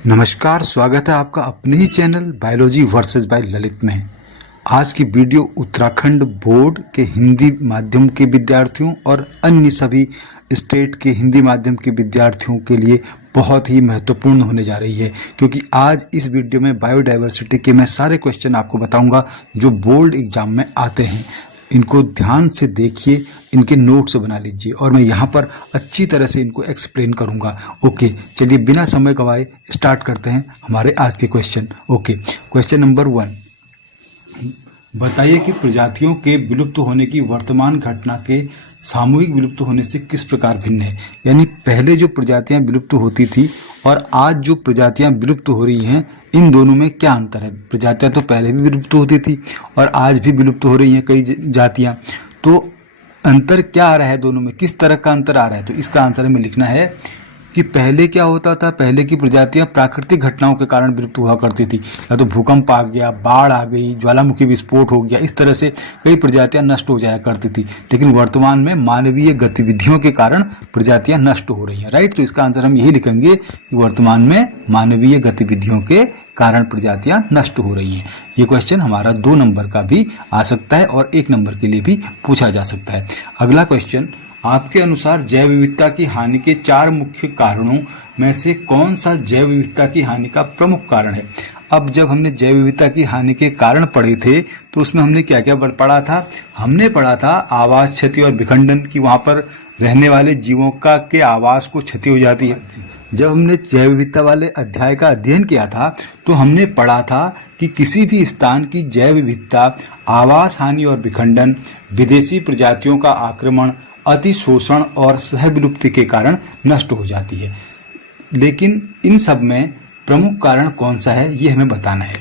नमस्कार, स्वागत है आपका अपने ही channel biology versus by Lalit में। आज की वीडियो उत्तराखंड बोर्ड के हिंदी माध्यम के विद्यार्थियों और अन्य सभी स्टेट के हिंदी माध्यम के विद्यार्थियों के लिए बहुत ही महत्वपूर्ण होने जा रही है, क्योंकि आज इस वीडियो में बायोडाइवर्सिटी के मैं सारे क्वेश्चन आपको बताऊंगा जो बोर्ड एग्जाम में आते हैं। इनको ध्यान से देखिए, इनके नोट्स बना लीजिए और मैं यहाँ पर अच्छी तरह से इनको एक्सप्लेन करूँगा। ओके, चलिए बिना समय गवाए स्टार्ट करते हैं हमारे आज के क्वेश्चन। ओके, क्वेश्चन नंबर 1, बताइए कि प्रजातियों के विलुप्त होने की वर्तमान घटना के सामूहिक विलुप्त होने से किस प्रकार भिन्न है। यानी पहले जो प्रजातियां विलुप्त होती थी और आज जो प्रजातियां विलुप्त हो रही हैं, इन दोनों में क्या अंतर है। प्रजातियां तो पहले भी विलुप्त होती थी और आज भी विलुप्त हो रही हैं कई जातियां, तो अंतर क्या आ रहा है दोनों में, किस तरह का अंतर आ रहा है। तो इसका आंसर हमें लिखना है कि पहले क्या होता था, पहले की प्रजातियां प्राकृतिक घटनाओं के कारण विलुप्त हुआ करती थी। या तो भूकंप आ गया, बाढ़ आ गई, ज्वालामुखी विस्फोट हो गया, इस तरह से कई प्रजातियां नष्ट हो जाया करती थी। लेकिन वर्तमान में मानवीय गतिविधियों के कारण प्रजातियां नष्ट हो रही हैं। राइट, तो इसका आंसर हम यही लिखेंगे कि वर्तमान में मानवीय गतिविधियों के कारण प्रजातियां नष्ट हो रही हैं। ये क्वेश्चन हमारा 2 नंबर का भी आ सकता है और 1 नंबर के लिए भी पूछा जा सकता है। अगला क्वेश्चन, आपके अनुसार जैव विविधता की हानि के 4 मुख्य कारणों में से कौन सा जैव विविधता की हानि का प्रमुख कारण है। अब जब हमने जैव विविधता की हानि के कारण पढ़े थे तो उसमें हमने क्या क्या पढ़ा था। हमने पढ़ा था आवास क्षति और विखंडन की, वहां पर रहने वाले जीवों का के आवास को क्षति हो जाती है। जब हमने जैव विविधता वाले अध्याय का अध्ययन किया था तो हमने पढ़ा था कि किसी भी स्थान की जैव विविधता, आवास हानि और विखंडन, विदेशी प्रजातियों का आक्रमण, अतिशोषण और सहविलुप्ति के कारण नष्ट हो जाती है। लेकिन इन सब में प्रमुख कारण कौन सा है, ये हमें बताना है।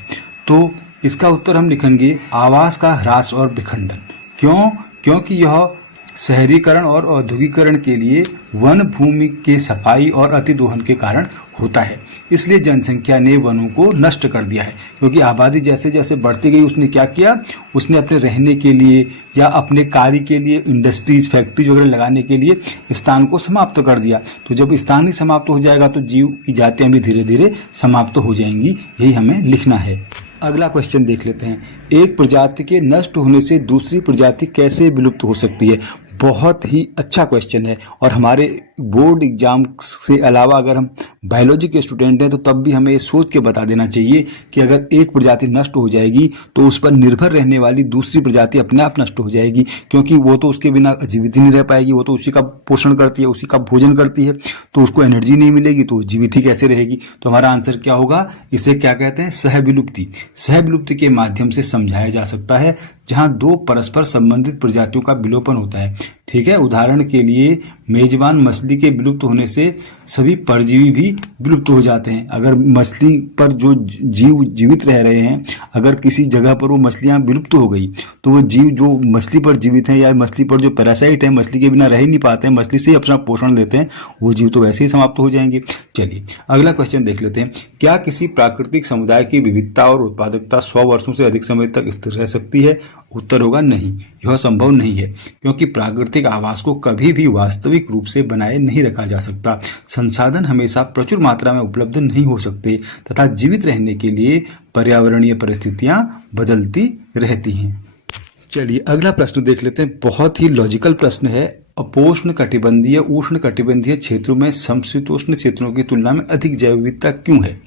तो इसका उत्तर हम लिखेंगे आवास का ह्रास और विखंडन। क्यों? क्योंकि यह शहरीकरण और औद्योगिकरण के लिए वन भूमि के सफाई और अतिदोहन के कारण होता है। इसलिए जनसंख्या ने वनों को नष्ट कर दिया है, क्योंकि आबादी जैसे जैसे बढ़ती गई उसने क्या किया, उसने अपने रहने के लिए या अपने कार्य के लिए इंडस्ट्रीज, फैक्ट्रीज वगैरह लगाने के लिए स्थान को समाप्त कर दिया। तो जब स्थान ही समाप्त हो जाएगा तो जीव की जातियां भी धीरे धीरे समाप्त हो जाएंगी। यही हमें लिखना है। अगला क्वेश्चन देख लेते हैं, एक प्रजाति के नष्ट होने से दूसरी प्रजाति कैसे विलुप्त हो सकती है। बहुत ही अच्छा क्वेश्चन है और हमारे बोर्ड एग्जाम से अलावा अगर हम बायोलॉजी के स्टूडेंट हैं तो तब भी हमें ये सोच के बता देना चाहिए कि अगर एक प्रजाति नष्ट हो जाएगी तो उस पर निर्भर रहने वाली दूसरी प्रजाति अपने आप नष्ट हो जाएगी, क्योंकि वो तो उसके बिना जीवित ही नहीं रह पाएगी। वो तो उसी का पोषण करती है, उसी का भोजन करती है, तो उसको एनर्जी नहीं मिलेगी तो जीवित ही कैसे रहेगी। तो हमारा आंसर क्या होगा, इसे क्या कहते हैं, सहविलुप्ति। सहविलुप्ति के माध्यम से समझाया जा सकता है जहां 2 परस्पर संबंधित प्रजातियों का विलोपन होता है। ठीक है, उदाहरण के लिए मेजबान मछली के विलुप्त होने से सभी परजीवी भी विलुप्त हो जाते हैं। अगर मछली पर जो जीव जीवित रह रहे हैं, अगर किसी जगह पर वो मछलियां विलुप्त हो गई तो वो जीव जो मछली पर जीवित हैं या मछली पर जो पैरासाइट है, मछली के बिना रह ही नहीं पाते हैं, मछली से ही अपना पोषण देते हैं, वो जीव तो वैसे ही समाप्त हो जाएंगे। चलिए अगला क्वेश्चन देख लेते हैं, क्या किसी प्राकृतिक समुदाय की विविधता और उत्पादकता 100 वर्षों से अधिक समय तक स्थिर रह सकती है। उत्तर होगा नहीं, यह संभव नहीं है, क्योंकि प्राकृतिक आवास को कभी भी वास्तविक रूप से बनाए नहीं रखा जा सकता। संसाधन हमेशा प्रचुर मात्रा में उपलब्ध नहीं हो सकते तथा जीवित रहने के लिए पर्यावरणीय परिस्थितियां बदलती रहती हैं। चलिए अगला प्रश्न देख लेते हैं, बहुत ही लॉजिकल प्रश्न है। उपोष्ण कटिबंधीय उष्ण कटिबंधीय क्षेत्रों में समशीतोष्ण क्षेत्रों की तुलना में अधिक जैव विविधता क्यों है।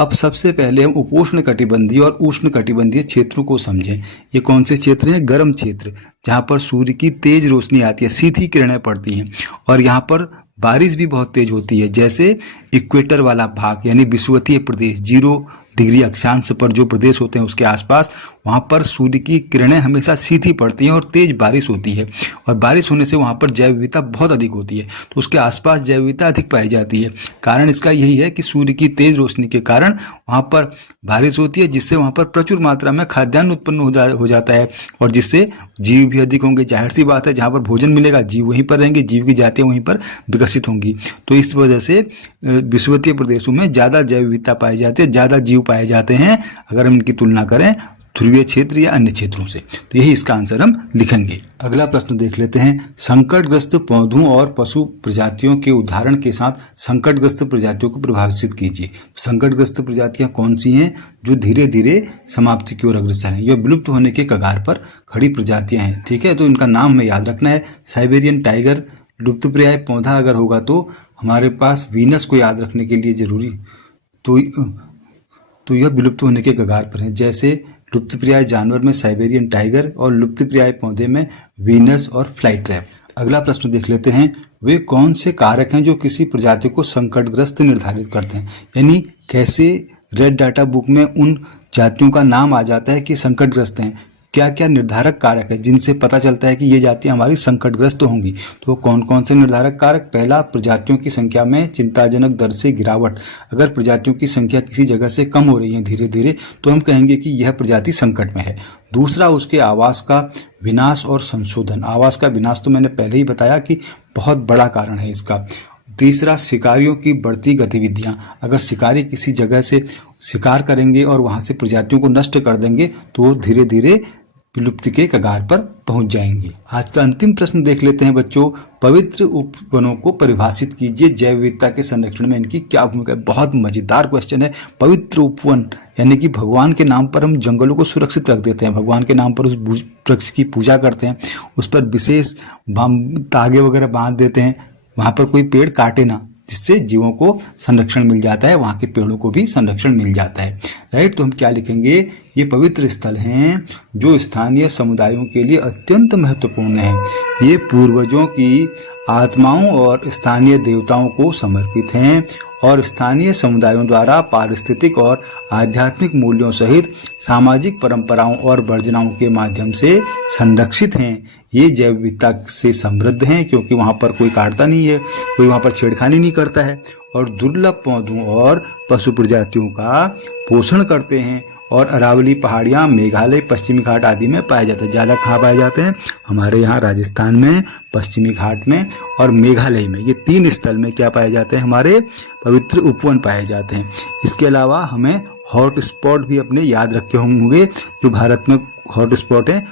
अब सबसे पहले हम उपोष्ण कटिबंधीय और उष्ण कटिबंधीय क्षेत्रों को समझें। ये कौन से क्षेत्र हैं, गर्म क्षेत्र, जहाँ पर सूर्य की तेज रोशनी आती है, सीधी किरणें पड़ती हैं और यहाँ पर बारिश भी बहुत तेज होती है। जैसे इक्वेटर वाला भाग यानी विषुवतीय प्रदेश, 0 डिग्री अक्षांश पर जो प्रदेश होते हैं उसके आसपास, वहाँ पर सूर्य की किरणें हमेशा सीधी पड़ती हैं और तेज बारिश होती है, और बारिश होने से वहाँ पर जैव विविधता बहुत अधिक होती है, तो उसके आसपास जैव विविधता अधिक पाई जाती है। कारण इसका यही है कि सूर्य की तेज रोशनी के कारण वहाँ पर बारिश होती है, जिससे वहाँ पर प्रचुर मात्रा में खाद्यान्न उत्पन्न हो जाता है और जिससे जीव भी अधिक होंगे। जाहिर सी बात है, जहाँ पर भोजन मिलेगा जीव वहीं पर रहेंगे, जीव की जातियाँ वहीं पर विकसित होंगी। तो इस वजह से विषुवतीय प्रदेशों में ज़्यादा जैव विविधता पाई जाती है, ज़्यादा जीव पाए जाते हैं अगर हम इनकी तुलना करें ध्रुवीय क्षेत्र या अन्य क्षेत्रों से। तो यही इसका आंसर हम लिखेंगे। अगला प्रश्न देख लेते हैं। संकटग्रस्त पौधों और पशु प्रजातियों के उदाहरण के साथ संकटग्रस्त प्रजातियों को परिभाषित कीजिए। संकटग्रस्त प्रजातियां कौन सी हैं जो धीरे धीरे समाप्ति की ओर अग्रसर हैं? यह विलुप्त होने के कगार पर खड़ी प्रजातियां हैं। ठीक है, तो इनका नाम हमें याद रखना है। साइबेरियन टाइगर लुप्तप्राय पौधा अगर होगा तो हमारे पास वीनस को याद रखने के लिए जरूरी तो यह विलुप्त होने के कगार पर है। जैसे लुप्तप्राय जानवर में साइबेरियन टाइगर और लुप्तप्राय पौधे में वीनस और फ्लाई ट्रैप। अगला प्रश्न देख लेते हैं। वे कौन से कारक हैं जो किसी प्रजाति को संकटग्रस्त निर्धारित करते हैं? यानी कैसे रेड डाटा बुक में उन जातियों का नाम आ जाता है कि संकटग्रस्त हैं? क्या क्या निर्धारक कारक है जिनसे पता चलता है कि ये जातियां हमारी संकटग्रस्त होंगी? तो कौन कौन से निर्धारक कारक? पहला, प्रजातियों की संख्या में चिंताजनक दर से गिरावट। अगर प्रजातियों की संख्या किसी जगह से कम हो रही है धीरे धीरे तो हम कहेंगे कि यह प्रजाति संकट में है। दूसरा, उसके आवास का विनाश और संशोधन। आवास का विनाश तो मैंने पहले ही बताया कि बहुत बड़ा कारण है इसका। तीसरा, शिकारियों की बढ़ती गतिविधियां। अगर शिकारी किसी जगह से शिकार करेंगे और वहां से प्रजातियों को नष्ट कर देंगे तो वो धीरे धीरे विलुप्ति के कगार पर पहुंच जाएंगे। आज का अंतिम प्रश्न देख लेते हैं बच्चों। पवित्र उपवनों को परिभाषित कीजिए। जैव विविधता के संरक्षण में इनकी क्या भूमिका है? बहुत मजेदार क्वेश्चन है। पवित्र उपवन यानी कि भगवान के नाम पर हम जंगलों को सुरक्षित रख देते हैं, भगवान के नाम पर उस वृक्ष की पूजा करते हैं, उस पर विशेष तागे वगैरह बांध देते हैं, वहां पर कोई पेड़ काटे ना, जिससे जीवों को संरक्षण मिल जाता है, वहाँ के पेड़ों को भी संरक्षण मिल जाता है। राइट, तो हम क्या लिखेंगे? ये पवित्र स्थल हैं जो स्थानीय समुदायों के लिए अत्यंत महत्वपूर्ण हैं। ये पूर्वजों की आत्माओं और स्थानीय देवताओं को समर्पित हैं और स्थानीय समुदायों द्वारा पारिस्थितिक और आध्यात्मिक मूल्यों सहित सामाजिक परंपराओं और वर्जनाओं के माध्यम से संरक्षित हैं। ये जैव विविधता से समृद्ध हैं क्योंकि वहाँ पर कोई काटता नहीं है, कोई वहाँ पर छेड़खानी नहीं करता है और दुर्लभ पौधों और पशु प्रजातियों का पोषण करते हैं। और अरावली पहाड़ियाँ, मेघालय, पश्चिमी घाट आदि में पाए जाते हैं। ज़्यादा कहाँ पाए जाते हैं? हमारे यहाँ राजस्थान में, पश्चिमी घाट में और मेघालय में। ये 3 स्थल में क्या पाए जाते हैं? हमारे पवित्र उपवन पाए जाते हैं। इसके अलावा हमें हॉट स्पॉट भी अपने याद रखे होंगे। जो भारत में हॉट स्पॉट है